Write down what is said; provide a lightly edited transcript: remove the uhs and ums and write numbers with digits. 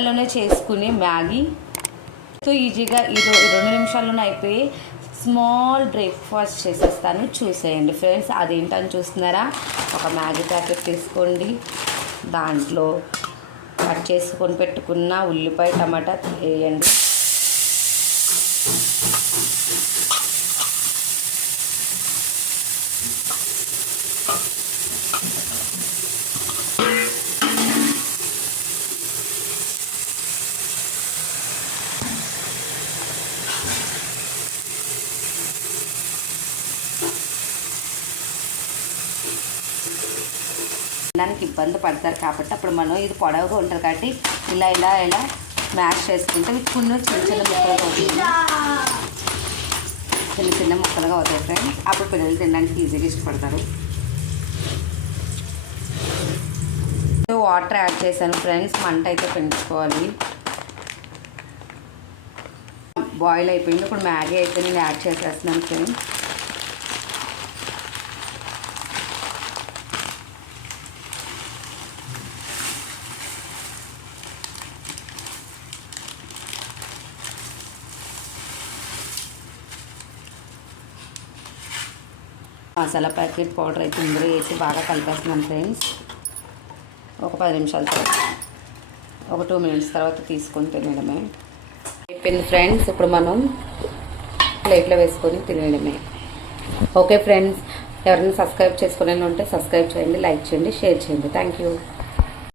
లోనే చేసుకునే మ్యాగీ ఈజీగా ఈ 2 నిమిషాల్లోనే అయిపోయి స్మాల్ బ్రేక్ఫాస్ట్ చేసేస్తాను. చూసేయండి ఫ్రెండ్స్. అదేంటని చూస్తున్నారా? ఒక మ్యాగీ ప్యాకెట్ తీసుకోండి. దాంట్లో కట్ చేసుకొని పెట్టుకున్న ఉల్లిపాయ టమాటా వేయండి. దానికి ఇబ్బంది పడతారు కాబట్టి అప్పుడు మనం ఇది పొడవుగా ఉంటుంది కాబట్టి ఇలా ఇలా ఇలా మ్యాష్ చేసుకుంటే చిన్న చిన్న ముక్కలుగా అవుతుంది. చిన్న చిన్న ముక్కలుగా అవుతాయి ఫ్రెండ్స్. అప్పుడు పిల్లలు తినడానికి ఈజీగా ఇష్టపడతారు. వాటర్ యాడ్ చేశాను ఫ్రెండ్స్. మంట అయితే పెంచుకోవాలి. బాయిల్ అయిపోయింది. ఇప్పుడు మ్యాగీ అయితే నేను యాడ్ చేసేస్తున్నాను ఫ్రెండ్స్. మసాలా ప్యాకెట్ పౌడర్ అయితే ఇందులో వేసి బాగా కలిపేస్తున్నాను ఫ్రెండ్స్. ఒక 10 నిమిషాల తర్వాత, ఒక 2 మినిట్స్ తర్వాత తీసుకొని తినడమే. అయిపోయింది ఫ్రెండ్స్. ఇప్పుడు మనం ప్లేట్లో వేసుకొని తినడమే. ఓకే ఫ్రెండ్స్, ఎవరైనా సబ్స్క్రైబ్ చేసుకునే ఉంటే సబ్స్క్రైబ్ చేయండి, లైక్ చేయండి, షేర్ చేయండి. Thank you.